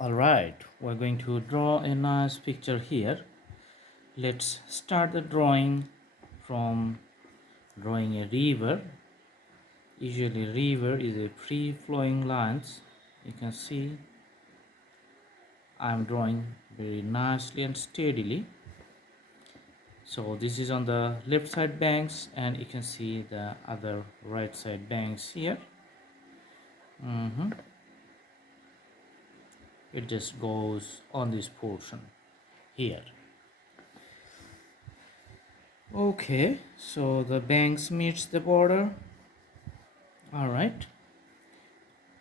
Alright, we're going to draw a nice picture here. Let's start the drawing from drawing a river. Usually river is a free flowing lines. You can see I'm drawing very nicely and steadily. So this is on the left side banks and you can see the other right side banks here. It just goes on this portion here. Okay, so the banks meets the border. All right,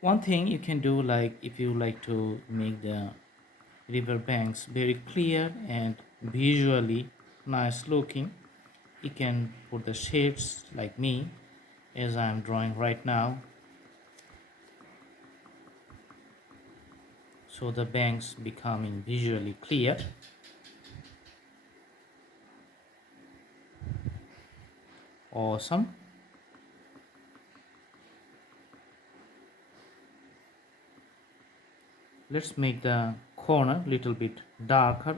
one thing you can do, like if you like to make the river banks very clear and visually nice looking, you can put the shades like me as I'm drawing right now, so the banks becoming visually clear. Awesome. Let's make the corner little bit darker.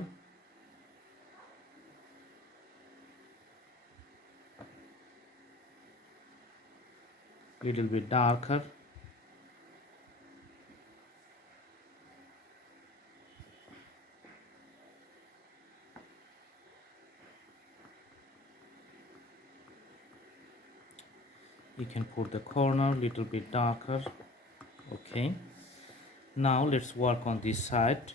Little bit darker. You can put the corner little bit darker. Okay, now let's work on this side.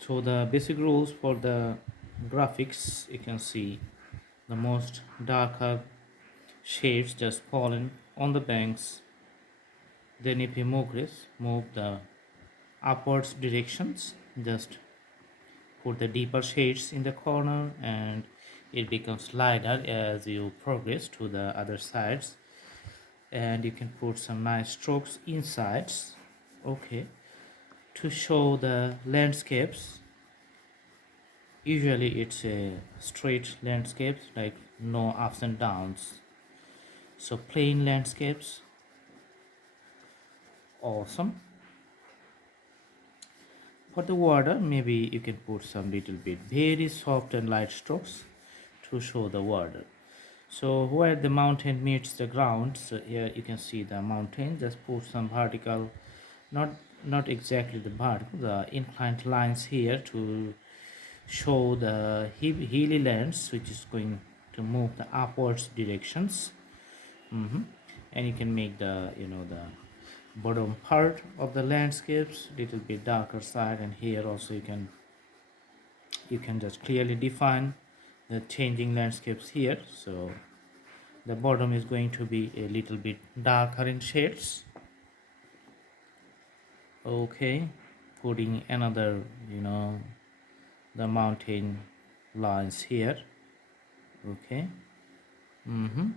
So the basic rules for the graphics, you can see the most darker shades just fallen on the banks. Then if you move this, move the upwards directions, just put the deeper shades in the corner and it becomes lighter as you progress to the other sides. And you can put some nice strokes inside, okay, to show the landscapes. Usually it's a straight landscapes, like no ups and downs, so plain landscapes. Awesome. For the water, maybe you can put some little bit very soft and light strokes to show the water. So where the mountain meets the ground, so here you can see the mountain, just put some vertical, not exactly the vertical, the inclined lines here to show the hilly lands, which is going to move the upwards directions. And you can make the the bottom part of the landscapes little bit darker side, and here also you can just clearly define the changing landscapes here. So the bottom is going to be a little bit darker in shades. Okay, putting another the mountain lines here. Okay. And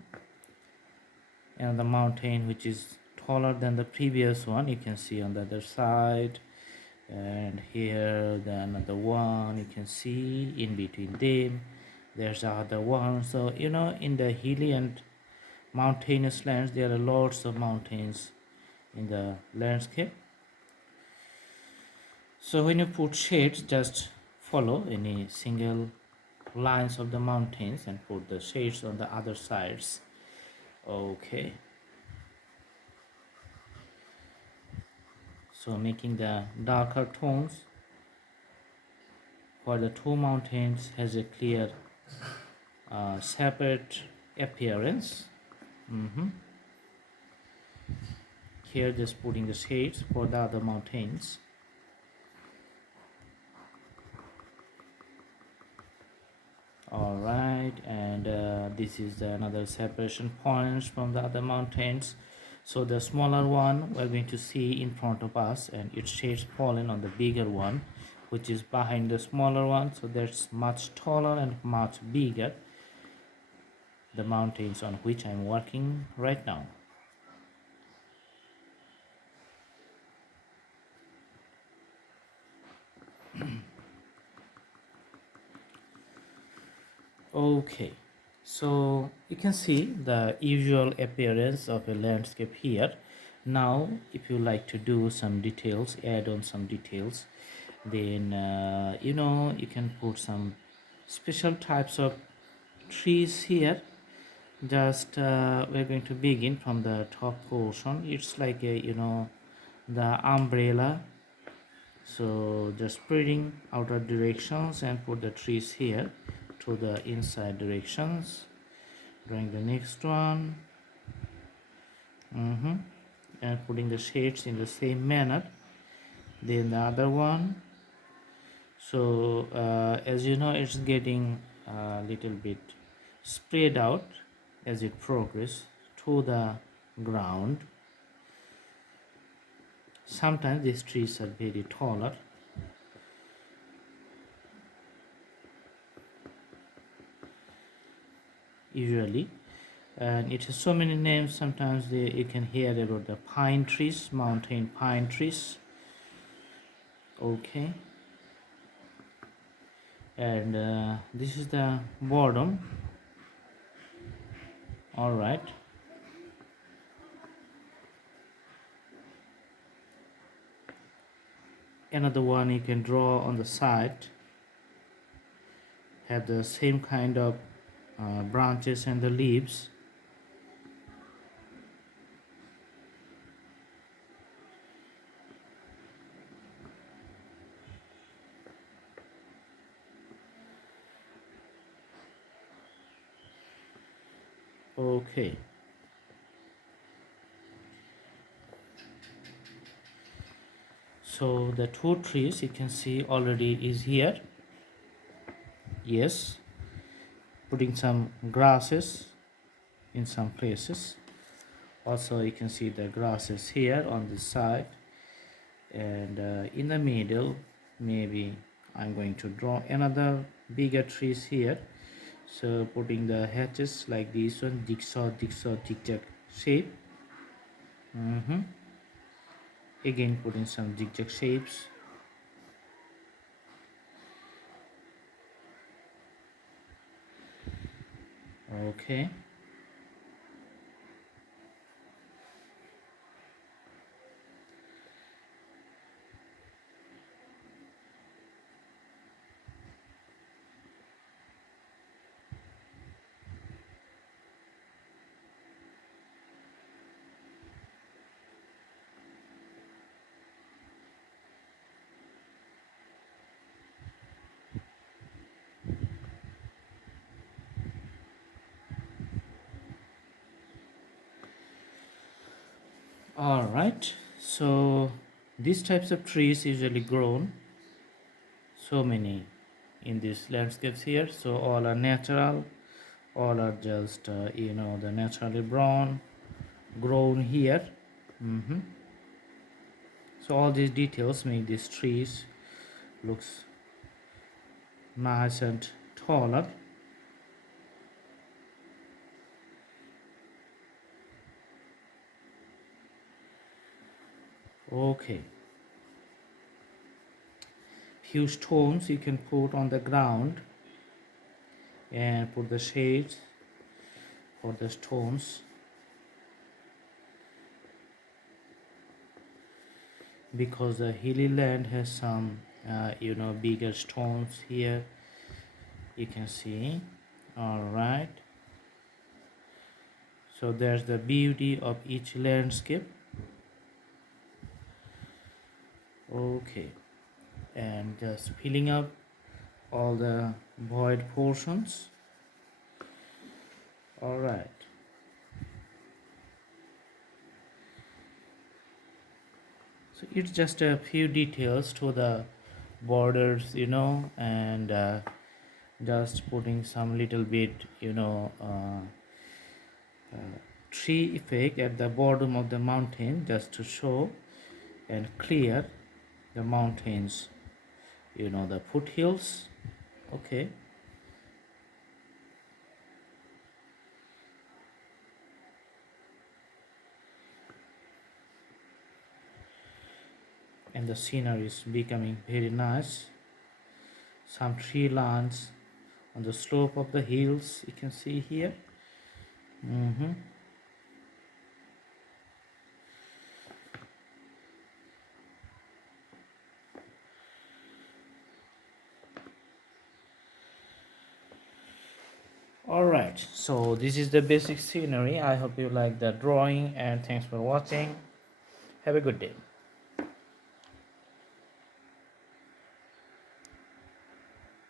the mountain which is taller than the previous one, you can see on the other side, and here the another one, you can see in between them there's other one. So in the hilly and mountainous lands there are lots of mountains in the landscape. So when you put shades, just follow any single lines of the mountains and put the shades on the other sides. Okay, so making the darker tones for the two mountains has a clear separate appearance. Here just putting the shades for the other mountains. All right, and this is another separation points from the other mountains. So the smaller one we're going to see in front of us, and its shades fallen on the bigger one, which is behind the smaller one. So that's much taller and much bigger, the mountains on which I'm working right now. Okay, so you can see the usual appearance of a landscape here. Now if you like to do some details, add on some details, then you can put some special types of trees here. Just we're going to begin from the top portion. It's like a the umbrella. So just spreading outer directions and put the trees here to the inside directions. Drawing the next one. And putting the shades in the same manner. Then the other one. So as you know, it's getting a little bit spread out as it progresses to the ground. Sometimes these trees are very taller. Usually, and it has so many names. Sometimes you can hear about the pine trees, mountain pine trees. Okay, and this is the bottom. All right, another one you can draw on the side, have the same kind of branches and the leaves. Okay, so the two trees you can see already is here. Yes, putting some grasses in some places. Also you can see the grasses here on this side, and in the middle maybe I'm going to draw another bigger trees here. So putting the hatches like this one, jigsaw zigzag shape. Again putting some zigzag shapes. Okay, all right. So these types of trees usually grown so many in these landscapes here. So all are natural, all are just the naturally grown here. So all these details make these trees looks nice and taller. Okay, few stones you can put on the ground and put the shades for the stones, because the hilly land has some bigger stones here, you can see. All right, so there's the beauty of each landscape. Okay, and just filling up all the void portions. All right, so it's just a few details to the borders, and just putting some little bit tree effect at the bottom of the mountain, just to show and clear the mountains, the foothills. Okay, and the scenery is becoming very nice. some tree lawns on the slope of the hills, you can see here. Alright, so this is the basic scenery. I hope you like the drawing, and thanks for watching. Have a good day.